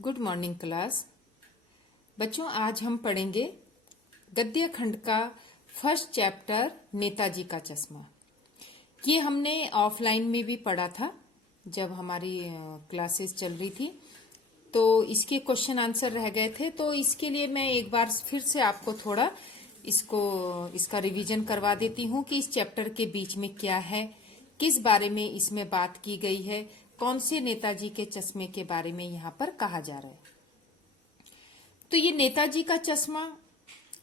Good morning class. बच्चों, आज हम पढ़ेंगे गद्य खंड का फर्स्ट चैप्टर नेताजी का चश्मा। ये हमने ऑफलाइन में भी पढ़ा था जब हमारी क्लासेस चल रही थी, तो इसके क्वेश्चन आंसर रह गए थे। तो इसके लिए मैं एक बार फिर से आपको थोड़ा इसका रिवीजन करवा देती हूँ कि इस चैप्टर के बीच में क्या है, किस बारे में इसमें बात की गई है, कौन से नेताजी के चश्मे के बारे में यहाँ पर कहा जा रहा है। तो ये नेताजी का चश्मा,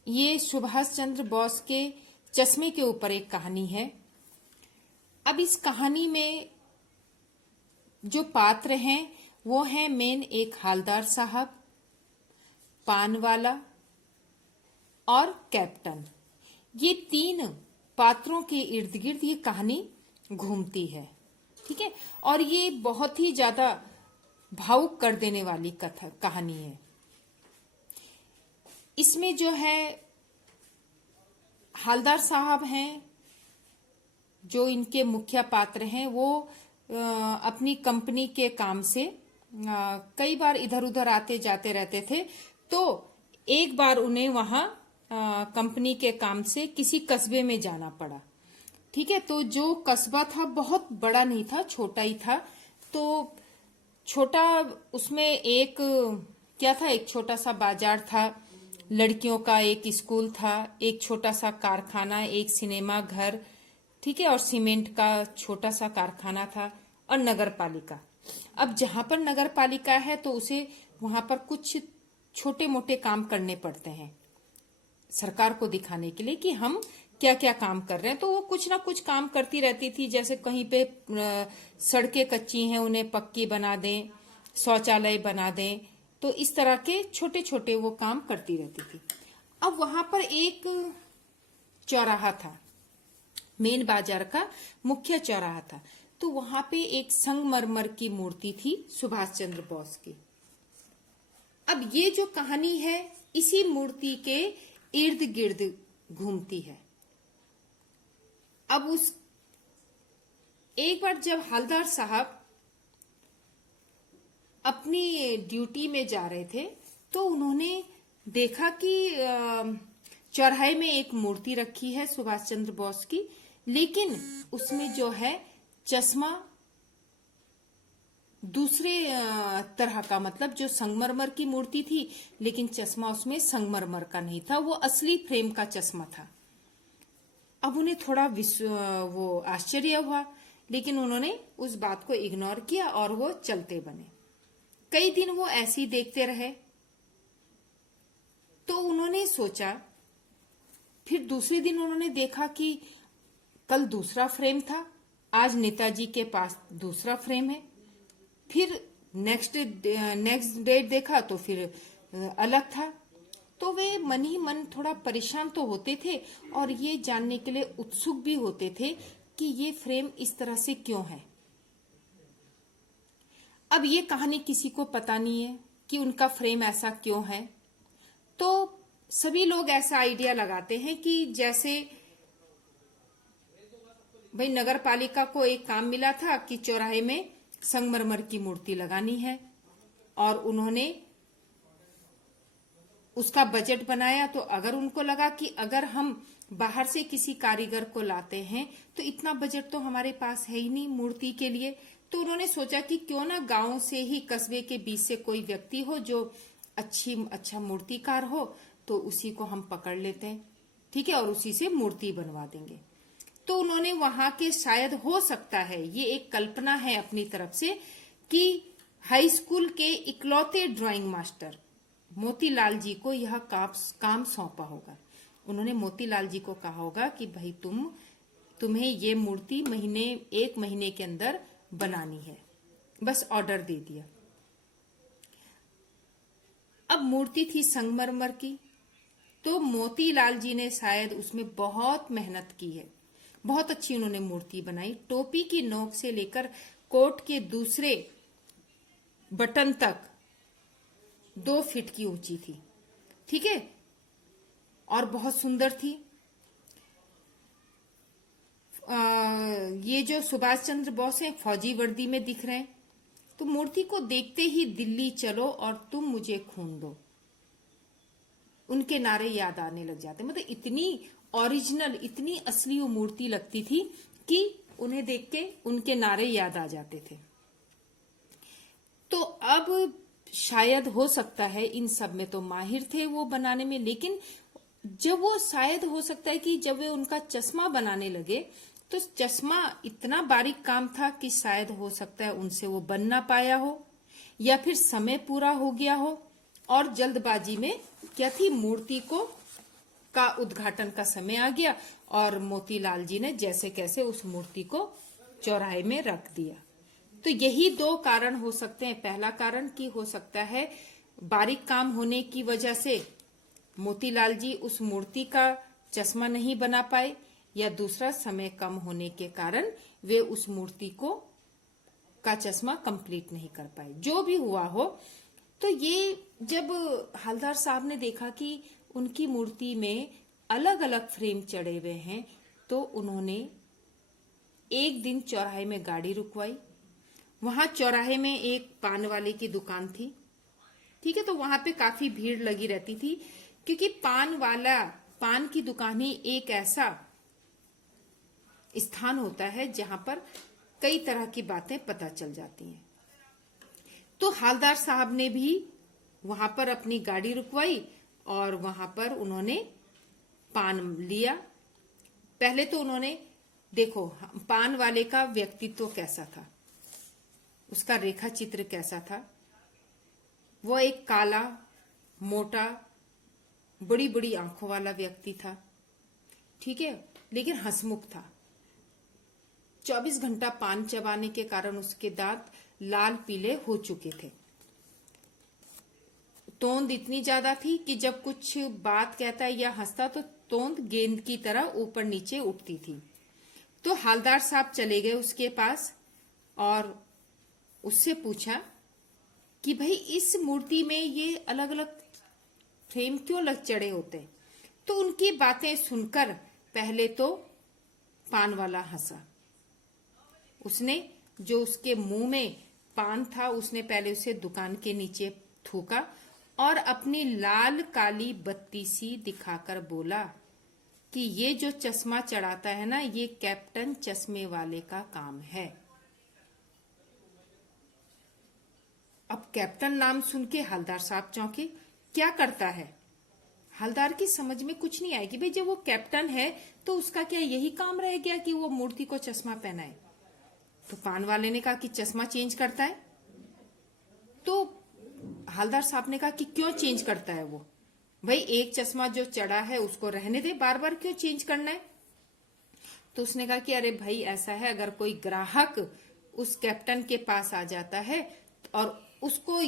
ये सुभाष चंद्र बोस के चश्मे के ऊपर एक कहानी है। अब इस कहानी में जो पात्र हैं वो हैं मेन एक हालदार साहब, पानवाला और कैप्टन। ये तीन पात्रों के इर्द गिर्द ये कहानी घूमती है, ठीक है। और ये बहुत ही ज्यादा भावुक कर देने वाली कहानी है। इसमें जो है हालदार साहब हैं, जो इनके मुख्य पात्र हैं, वो अपनी कंपनी के काम से कई बार इधर उधर आते जाते रहते थे। तो एक बार उन्हें वहां कंपनी के काम से किसी कस्बे में जाना पड़ा, ठीक है। तो जो कस्बा था बहुत बड़ा नहीं था, छोटा ही था। तो छोटा उसमें एक क्या था, एक छोटा सा बाजार था, लड़कियों का एक स्कूल था, एक छोटा सा कारखाना, एक सिनेमा घर, ठीक है, और सीमेंट का छोटा सा कारखाना था, और नगर पालिका। अब जहां पर नगर पालिका है तो उसे वहां पर कुछ छोटे मोटे काम करने पड़ते हैं सरकार को दिखाने के लिए कि हम क्या क्या काम कर रहे हैं। तो वो कुछ ना कुछ काम करती रहती थी, जैसे कहीं पे सड़कें कच्ची हैं उन्हें पक्की बना दें, शौचालय बना दें। तो इस तरह के छोटे छोटे वो काम करती रहती थी। अब वहां पर एक चौराहा था, मेन बाजार का मुख्य चौराहा था। तो वहां पे एक संगमरमर की मूर्ति थी सुभाष चंद्र बोस की। अब ये जो कहानी है इसी मूर्ति के इर्द गिर्द घूमती है। अब एक बार जब हवलदार साहब अपनी ड्यूटी में जा रहे थे तो उन्होंने देखा कि चौराहे में एक मूर्ति रखी है सुभाष चंद्र बोस की, लेकिन उसमें जो है चश्मा दूसरे तरह का, मतलब जो संगमरमर की मूर्ति थी लेकिन चश्मा उसमें संगमरमर का नहीं था, वो असली फ्रेम का चश्मा था। अब उन्हें थोड़ा वो आश्चर्य हुआ, लेकिन उन्होंने उस बात को इग्नोर किया और वो चलते बने। कई दिन वो ऐसे ही देखते रहे। तो उन्होंने सोचा, फिर दूसरे दिन उन्होंने देखा कि कल दूसरा फ्रेम था, आज नेताजी के पास दूसरा फ्रेम है। फिर नेक्स्ट डेट देखा तो फिर अलग था। तो वे मन ही मन थोड़ा परेशान तो होते थे और ये जानने के लिए उत्सुक भी होते थे कि ये फ्रेम इस तरह से क्यों है। अब ये कहानी किसी को पता नहीं है कि उनका फ्रेम ऐसा क्यों है। तो सभी लोग ऐसा आइडिया लगाते हैं कि जैसे भाई नगर पालिका को एक काम मिला था कि चौराहे में संगमरमर की मूर्ति लगानी है, और उन्होंने उसका बजट बनाया। तो अगर उनको लगा कि अगर हम बाहर से किसी कारीगर को लाते हैं तो इतना बजट तो हमारे पास है ही नहीं मूर्ति के लिए, तो उन्होंने सोचा कि क्यों ना गांव से ही, कस्बे के बीच से कोई व्यक्ति हो जो अच्छा मूर्तिकार हो, तो उसी को हम पकड़ लेते हैं, ठीक है, और उसी से मूर्ति बनवा देंगे। तो उन्होंने वहां के, शायद हो सकता है, ये एक कल्पना है अपनी तरफ से, कि हाई स्कूल के इकलौते ड्राइंग मास्टर मोतीलाल जी को यह काम सौंपा होगा। उन्होंने मोतीलाल जी को कहा होगा कि भाई तुम्हें ये मूर्ति एक महीने के अंदर बनानी है, बस ऑर्डर दे दिया। अब मूर्ति थी संगमरमर की, तो मोतीलाल जी ने शायद उसमें बहुत मेहनत की है, बहुत अच्छी उन्होंने मूर्ति बनाई। टोपी की नोक से लेकर कोट के दूसरे बटन तक 2 फीट की ऊंची थी, ठीक है, और बहुत सुंदर थी। ये जो सुभाष चंद्र बोस हैं फौजी वर्दी में दिख रहे हैं, तो मूर्ति को देखते ही दिल्ली चलो और तुम मुझे खून दो, उनके नारे याद आने लग जाते। मतलब इतनी ओरिजिनल, इतनी असली वो मूर्ति लगती थी कि उन्हें देख के उनके नारे याद आ जाते थे। तो अब शायद हो सकता है इन सब में तो माहिर थे वो बनाने में, लेकिन जब वो शायद हो सकता है कि जब वे उनका चश्मा बनाने लगे तो चश्मा इतना बारीक काम था कि शायद हो सकता है उनसे वो बन ना पाया हो, या फिर समय पूरा हो गया हो और जल्दबाजी में क्या थी, मूर्ति को का उद्घाटन का समय आ गया और मोतीलाल जी ने जैसे कैसे उस मूर्ति को चौराहे में रख दिया। तो यही दो कारण हो सकते हैं। पहला कारण कि हो सकता है बारीक काम होने की वजह से मोतीलाल जी उस मूर्ति का चश्मा नहीं बना पाए, या दूसरा समय कम होने के कारण वे उस मूर्ति को का चश्मा कंप्लीट नहीं कर पाए। जो भी हुआ हो, तो ये जब हलदार साहब ने देखा कि उनकी मूर्ति में अलग अलग फ्रेम चढ़े हुए हैं, तो उन्होंने एक दिन चौराहे में गाड़ी रुकवाई। वहां चौराहे में एक पान वाले की दुकान थी, ठीक है, तो वहां पे काफी भीड़ लगी रहती थी, क्योंकि पान की दुकान ही एक ऐसा स्थान होता है जहां पर कई तरह की बातें पता चल जाती हैं। तो हवलदार साहब ने भी वहां पर अपनी गाड़ी रुकवाई और वहां पर उन्होंने पान लिया। पहले तो उन्होंने देखो पान वाले का व्यक्तित्व कैसा था, उसका रेखा चित्र कैसा था। वो एक काला, मोटा, बड़ी बड़ी आंखों वाला व्यक्ति था, ठीक है, लेकिन हंसमुख था। 24 घंटा पान चबाने के कारण उसके दांत लाल पीले हो चुके थे। तोंद इतनी ज्यादा थी कि जब कुछ बात कहता या हंसता तो तोंद गेंद की तरह ऊपर नीचे उठती थी। तो हवलदार साहब चले गए उसके पास और उससे पूछा कि भाई इस मूर्ति में ये अलग अलग फ्रेम क्यों लग चढ़े होते। तो उनकी बातें सुनकर पहले तो पान वाला हंसा। उसने जो उसके मुंह में पान था उसने पहले उसे दुकान के नीचे थूका और अपनी लाल काली बत्ती सी दिखाकर बोला कि ये जो चश्मा चढ़ाता है ना, ये कैप्टन चश्मे वाले का काम है। अब कैप्टन नाम सुन के हवलदार साहब चौंके। क्या करता है? हवलदार की समझ में कुछ नहीं आया कि भाई जब वो कैप्टन है तो उसका क्या यही काम रह गया कि वो मूर्ति को चश्मा पहनाए। तो पान वाले ने कहा कि चश्मा चेंज करता है। तो हवलदार साहब ने कहा कि क्यों चेंज करता है वो, भाई एक चश्मा जो चढ़ा है उसको रहने दे, बार बार क्यों चेंज करना है। तो उसने कहा कि अरे भाई ऐसा है, अगर कोई ग्राहक उस कैप्टन के पास आ जाता है और उसको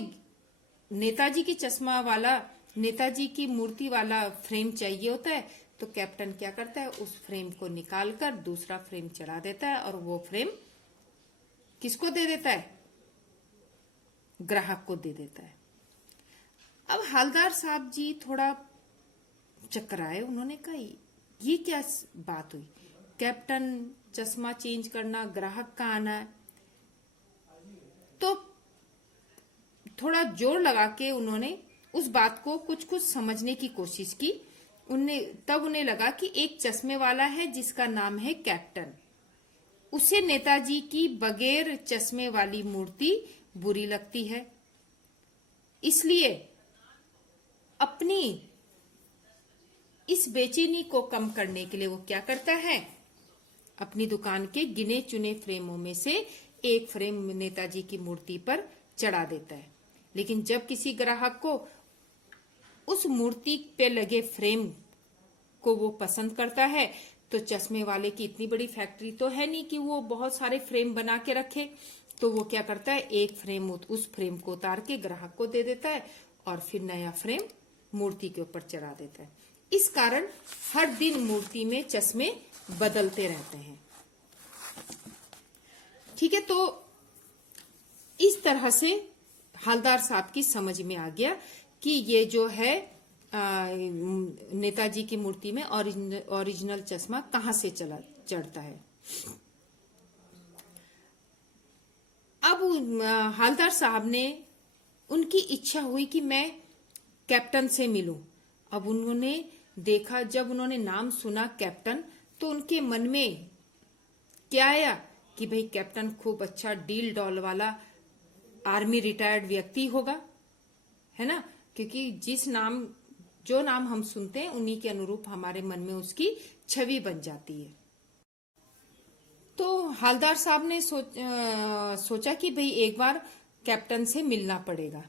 नेताजी की चश्मा वाला, नेताजी की मूर्ति वाला फ्रेम चाहिए होता है, तो कैप्टन क्या करता है, उस फ्रेम को निकालकर दूसरा फ्रेम चढ़ा देता है और वो फ्रेम किसको दे देता है, ग्राहक को दे देता है। अब हवलदार साहब जी थोड़ा चकराए। उन्होंने कहा ये क्या बात हुई, कैप्टन चश्मा चेंज करना, ग्राहक का आना। तो थोड़ा जोर लगा के उन्होंने उस बात को कुछ कुछ समझने की कोशिश की। तब उन्हें लगा कि एक चश्मे वाला है जिसका नाम है कैप्टन, उसे नेताजी की बगैर चश्मे वाली मूर्ति बुरी लगती है, इसलिए अपनी इस बेचैनी को कम करने के लिए वो क्या करता है, अपनी दुकान के गिने चुने फ्रेमों में से एक फ्रेम नेताजी की मूर्ति पर चढ़ा देता है। लेकिन जब किसी ग्राहक को उस मूर्ति पे लगे फ्रेम को वो पसंद करता है, तो चश्मे वाले की इतनी बड़ी फैक्ट्री तो है नहीं कि वो बहुत सारे फ्रेम बना के रखे। तो वो क्या करता है, एक फ्रेम उस फ्रेम को उतार के ग्राहक को दे देता है और फिर नया फ्रेम मूर्ति के ऊपर चढ़ा देता है। इस कारण हर दिन मूर्ति में चश्मे बदलते रहते हैं। ठीक है, तो इस तरह से हवलदार साहब की समझ में आ गया कि ये जो है नेताजी की मूर्ति में ओरिजिनल चश्मा कहां से चढ़ता है। अब हवलदार साहब ने उनकी इच्छा हुई कि मैं कैप्टन से मिलूं। अब उन्होंने देखा, जब उन्होंने नाम सुना कैप्टन, तो उनके मन में क्या आया कि भाई कैप्टन खूब अच्छा डील डॉल वाला आर्मी रिटायर्ड व्यक्ति होगा, है ना। क्योंकि जो नाम हम सुनते हैं उन्हीं के अनुरूप हमारे मन में उसकी छवि बन जाती है। तो हवलदार साहब ने सोचा कि भाई एक बार कैप्टन से मिलना पड़ेगा।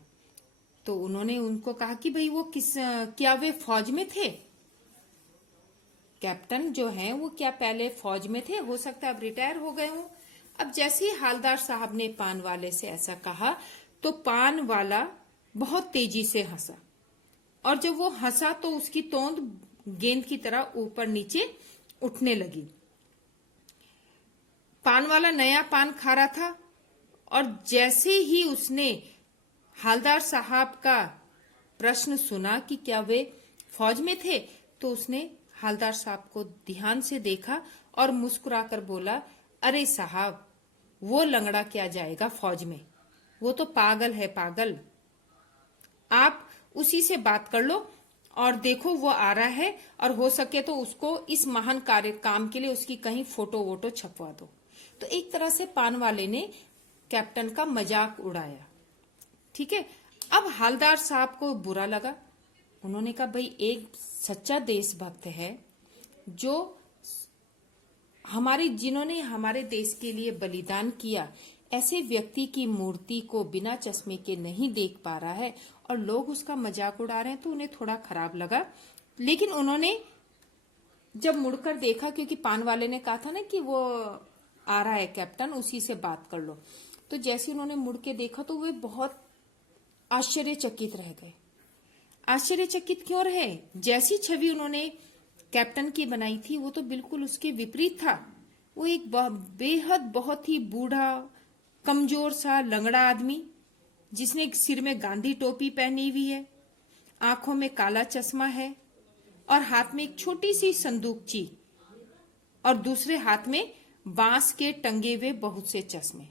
तो उन्होंने उनको कहा कि भाई वो क्या वे फौज में थे? कैप्टन जो हैं वो क्या पहले फौज में थे? हो सकता है अब रिटायर हो गए हों। अब जैसे ही हवलदार साहब ने पान वाले से ऐसा कहा, तो पान वाला बहुत तेजी से हंसा, और जब वो हंसा तो उसकी तोंद गेंद की तरह ऊपर नीचे उठने लगी। पान वाला नया पान खा रहा था, और जैसे ही उसने हवलदार साहब का प्रश्न सुना कि क्या वे फौज में थे, तो उसने हवलदार साहब को ध्यान से देखा और मुस्कुराकर बोला, अरे साहब, वो लंगड़ा क्या जाएगा फौज में? वो तो पागल है, पागल। आप उसी से बात कर लो और देखो वो आ रहा है, और हो सके तो उसको इस महान काम के लिए उसकी कहीं फोटो वोटो छपवा दो। तो एक तरह से पान वाले ने कैप्टन का मजाक उड़ाया। ठीक है। अब हवलदार साहब को बुरा लगा। उन्होंने कहा, भाई एक सच्चा देशभक्त है जो जिन्होंने हमारे देश के लिए बलिदान किया, ऐसे व्यक्ति की मूर्ति को बिना चश्मे के नहीं देख पा रहा है और लोग उसका मजाक उड़ा रहे हैं, तो उन्हें थोड़ा खराब लगा। लेकिन उन्होंने जब मुड़कर देखा, क्योंकि पान वाले ने कहा था ना कि वो आ रहा है कैप्टन, उसी से बात कर लो, तो जैसे उन्होंने मुड़ के देखा तो वे बहुत आश्चर्यचकित रह गए। आश्चर्यचकित क्यों रहे? जैसी छवि उन्होंने कैप्टन की बनाई थी वो तो बिल्कुल उसके विपरीत था। वो एक बेहद बहुत ही बूढ़ा, कमजोर सा लंगड़ा आदमी, जिसने सिर में गांधी टोपी पहनी हुई है, आंखों में काला चश्मा है, और हाथ में एक छोटी सी संदूकची, और दूसरे हाथ में बांस के टंगे हुए बहुत से चश्मे,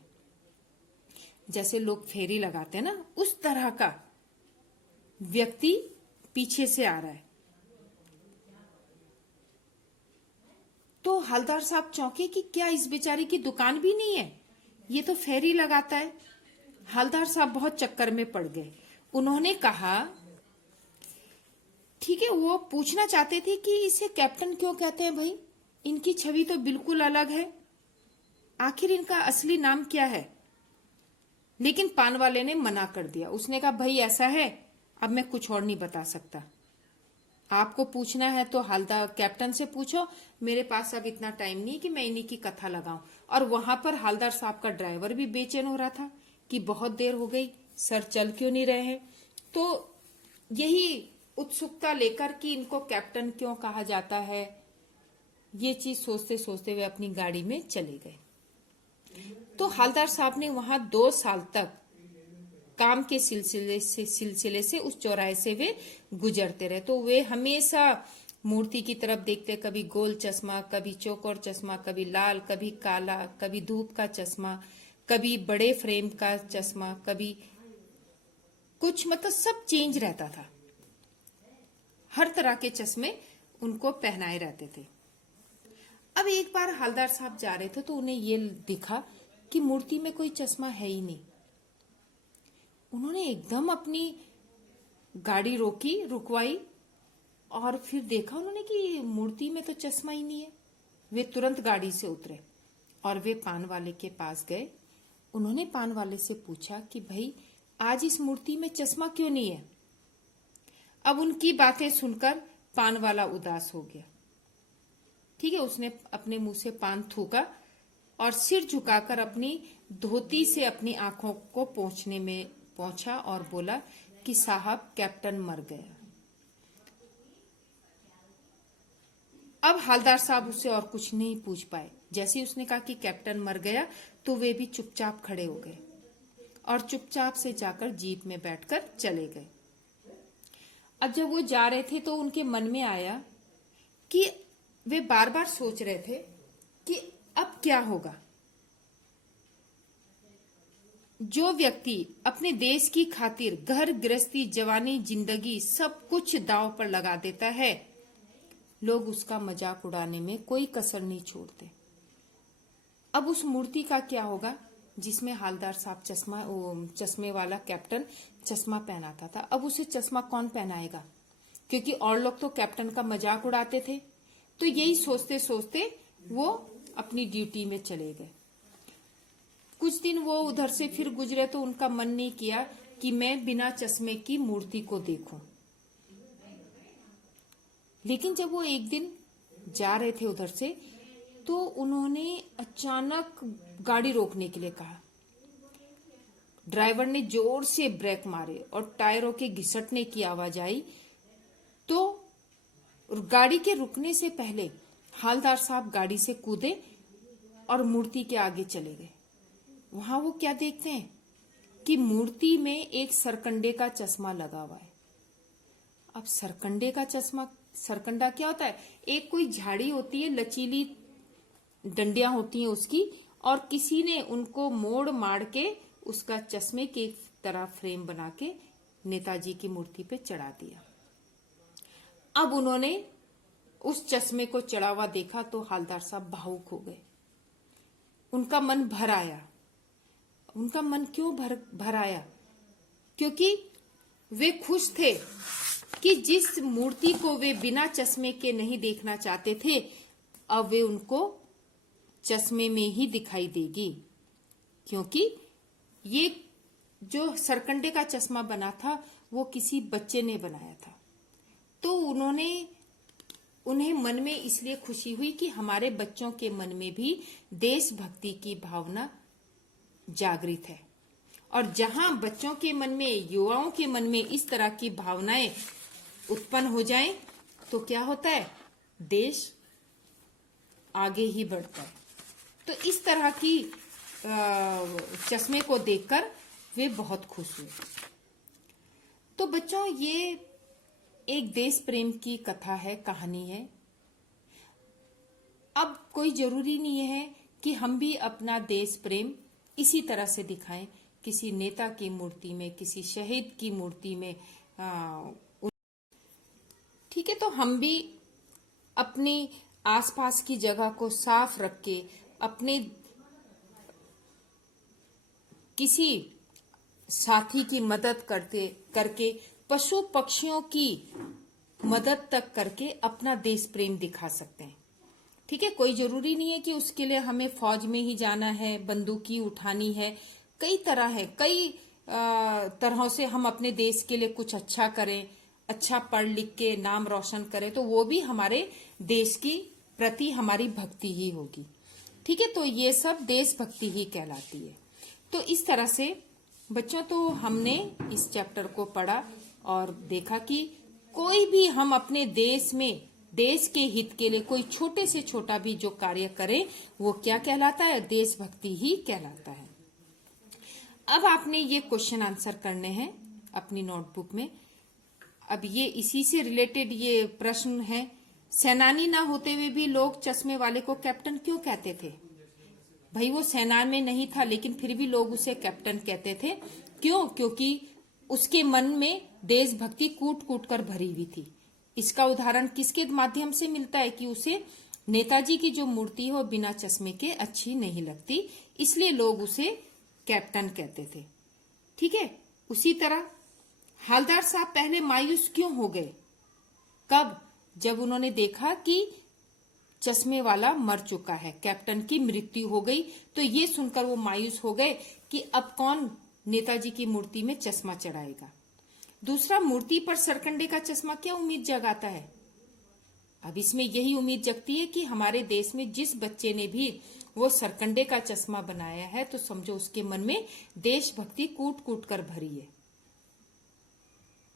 जैसे लोग फेरी लगाते हैं ना, उस तरह का व्यक्ति पीछे से आ रहा है। तो हवलदार साहब चौंके कि क्या इस बेचारे की दुकान भी नहीं है, ये तो फेरी लगाता है। हवलदार साहब बहुत चक्कर में पड़ गए। उन्होंने कहा, ठीक है, वो पूछना चाहते थे कि इसे कैप्टन क्यों कहते हैं भाई, इनकी छवि तो बिल्कुल अलग है, आखिर इनका असली नाम क्या है? लेकिन पान वाले ने मना कर दिया। उसने कहा, भाई ऐसा है, अब मैं कुछ और नहीं बता सकता, आपको पूछना है तो हवलदार कैप्टन से पूछो, मेरे पास अब इतना टाइम नहीं कि मैं इन्हीं की कथा लगाऊं। और वहां पर हवलदार साहब का ड्राइवर भी बेचैन हो रहा था कि बहुत देर हो गई, सर चल क्यों नहीं रहे हैं। तो यही उत्सुकता लेकर कि इनको कैप्टन क्यों कहा जाता है, ये चीज सोचते सोचते वे अपनी गाड़ी में चले गए। तो हवलदार साहब ने वहां 2 साल तक काम के सिलसिले से उस चौराहे से वे गुजरते रहे। तो वे हमेशा मूर्ति की तरफ देखते, कभी गोल चश्मा, कभी चौकोर चश्मा, कभी लाल, कभी काला, कभी धूप का चश्मा, कभी बड़े फ्रेम का चश्मा, कभी कुछ, मतलब सब चेंज रहता था। हर तरह के चश्मे उनको पहनाए रहते थे। अब एक बार हवलदार साहब जा रहे थे तो उन्हें ये दिखा कि मूर्ति में कोई चश्मा है ही नहीं। उन्होंने एकदम अपनी गाड़ी रुकवाई और फिर देखा उन्होंने कि मूर्ति में तो चश्मा ही नहीं है। वे तुरंत गाड़ी से उतरे और वे पान वाले के पास गए। उन्होंने पान वाले से पूछा कि भाई, आज इस मूर्ति में चश्मा क्यों नहीं है? अब उनकी बातें सुनकर पान वाला उदास हो गया। ठीक है, उसने अपने मुंह से पान थूका और सिर झुकाकर अपनी धोती से अपनी आंखों को पोंछा और बोला कि साहब, कैप्टन मर गया। अब हवलदार साहब उससे और कुछ नहीं पूछ पाए। जैसे ही उसने कहा कि कैप्टन मर गया, तो वे भी चुपचाप खड़े हो गए और चुपचाप से जाकर जीप में बैठकर चले गए। अब जब वो जा रहे थे तो उनके मन में आया कि वे बार बार सोच रहे थे कि अब क्या होगा। जो व्यक्ति अपने देश की खातिर घर गृहस्थी जवानी जिंदगी सब कुछ दांव पर लगा देता है, लोग उसका मजाक उड़ाने में कोई कसर नहीं छोड़ते। अब उस मूर्ति का क्या होगा जिसमें हालदार साहब चश्मे वाला कैप्टन चश्मा पहनाता था? अब उसे चश्मा कौन पहनाएगा? क्योंकि और लोग तो कैप्टन का मजाक उड़ाते थे। तो यही सोचते सोचते वो अपनी ड्यूटी में चले गए। कुछ दिन वो उधर से फिर गुजरे तो उनका मन नहीं किया कि मैं बिना चश्मे की मूर्ति को देखूं। लेकिन जब वो एक दिन जा रहे थे उधर से, तो उन्होंने अचानक गाड़ी रोकने के लिए कहा। ड्राइवर ने जोर से ब्रेक मारे और टायरों के घिसटने की आवाज आई। तो गाड़ी के रुकने से पहले हालदार साहब गाड़ी से कूदे और मूर्ति के आगे चले गए। वहां वो क्या देखते हैं कि मूर्ति में एक सरकंडे का चश्मा लगा हुआ है। अब सरकंडे का चश्मा, सरकंडा क्या होता है? एक कोई झाड़ी होती है, लचीली डंडियां होती हैं उसकी, और किसी ने उनको मोड़ मार के उसका चश्मे की तरह फ्रेम बना के नेताजी की मूर्ति पे चढ़ा दिया। अब उन्होंने उस चश्मे को चढ़ा हुआ देखा तो हालदार साहब भावुक हो गए। उनका मन भर आया। उनका मन क्यों भर आया? क्योंकि वे खुश थे कि जिस मूर्ति को वे बिना चश्मे के नहीं देखना चाहते थे, अब वे उनको चश्मे में ही दिखाई देगी। क्योंकि ये जो सरकंडे का चश्मा बना था वो किसी बच्चे ने बनाया था। तो उन्हें मन में इसलिए खुशी हुई कि हमारे बच्चों के मन में भी देशभक्ति की भावना जागृत है। और जहां बच्चों के मन में, युवाओं के मन में इस तरह की भावनाएं उत्पन्न हो जाएं, तो क्या होता है? देश आगे ही बढ़ता है। तो इस तरह की चश्मे को देखकर वे बहुत खुश हुए। तो बच्चों, ये एक देश प्रेम की कथा है, कहानी है। अब कोई जरूरी नहीं है कि हम भी अपना देश प्रेम इसी तरह से दिखाएं, किसी नेता की मूर्ति में, किसी शहीद की मूर्ति में। ठीक है, तो हम भी अपनी आसपास की जगह को साफ रख के, अपने किसी साथी की मदद करके पशु पक्षियों की मदद तक करके अपना देश प्रेम दिखा सकते हैं। ठीक है, कोई जरूरी नहीं है कि उसके लिए हमें फौज में ही जाना है, बंदूकी उठानी है। कई तरह है, कई तरहों से हम अपने देश के लिए कुछ अच्छा करें, अच्छा पढ़ लिख के नाम रोशन करें, तो वो भी हमारे देश की प्रति हमारी भक्ति ही होगी। ठीक है, तो ये सब देशभक्ति ही कहलाती है। तो इस तरह से बच्चों, तो हमने इस चैप्टर को पढ़ा और देखा कि कोई भी हम अपने देश में, देश के हित के लिए कोई छोटे से छोटा भी जो कार्य करें, वो क्या कहलाता है? देशभक्ति ही कहलाता है। अब आपने ये क्वेश्चन आंसर करने हैं अपनी नोटबुक में। अब ये इसी से रिलेटेड ये प्रश्न है। सेनानी ना होते हुए भी लोग चश्मे वाले को कैप्टन क्यों कहते थे? भाई वो सेना में नहीं था, लेकिन फिर भी लोग उसे कैप्टन कहते थे। क्यों? क्योंकि उसके मन में देशभक्ति कूट कूट कर भरी हुई थी। इसका उदाहरण किसके माध्यम से मिलता है कि उसे नेताजी की जो मूर्ति हो बिना चश्मे के अच्छी नहीं लगती, इसलिए लोग उसे कैप्टन कहते थे। ठीक है, उसी तरह हालदार साहब पहले मायूस क्यों हो गए? कब? जब उन्होंने देखा कि चश्मे वाला मर चुका है, कैप्टन की मृत्यु हो गई, तो ये सुनकर वो मायूस हो गए कि अब कौन नेताजी की मूर्ति में चश्मा चढ़ाएगा। दूसरा, मूर्ति पर सरकंडे का चश्मा क्या उम्मीद जगाता है? अब इसमें यही उम्मीद जगती है कि हमारे देश में जिस बच्चे ने भी वो सरकंडे का चश्मा बनाया है, तो समझो उसके मन में देशभक्ति कूट कूट कर भरी है।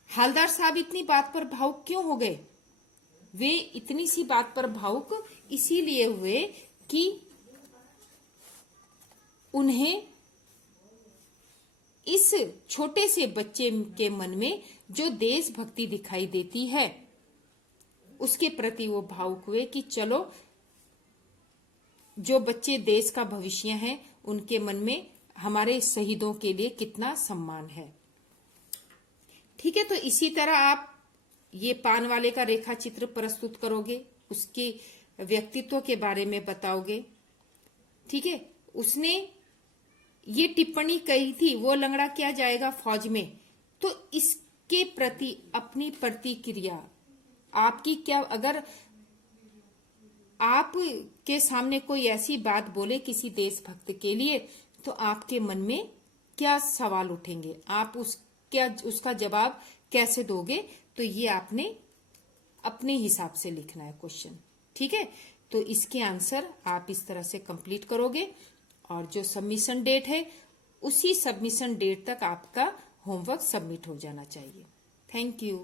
हालदार साहब इतनी बात पर भावुक क्यों हो गए? वे इतनी सी बात पर भावुक इसीलिए हुए कि उन्हें इस छोटे से बच्चे के मन में जो देशभक्ति दिखाई देती है, उसके प्रति वो भावुक हुए कि चलो, जो बच्चे देश का भविष्य हैं, उनके मन में हमारे शहीदों के लिए कितना सम्मान है। ठीक है, तो इसी तरह आप ये पान वाले का रेखा चित्र प्रस्तुत करोगे, उसके व्यक्तित्व के बारे में बताओगे। ठीक है, उसने ये टिप्पणी कही थी, वो लंगड़ा क्या जाएगा फौज में, तो इसके प्रति अपनी प्रतिक्रिया आपकी क्या, अगर आप के सामने कोई ऐसी बात बोले किसी देशभक्त के लिए, तो आपके मन में क्या सवाल उठेंगे, आप उसका जवाब कैसे दोगे, तो ये आपने अपने हिसाब से लिखना है क्वेश्चन। ठीक है, तो इसके आंसर आप इस तरह से कंप्लीट करोगे, और जो सबमिशन डेट है उसी सबमिशन डेट तक आपका होमवर्क सबमिट हो जाना चाहिए। Thank you.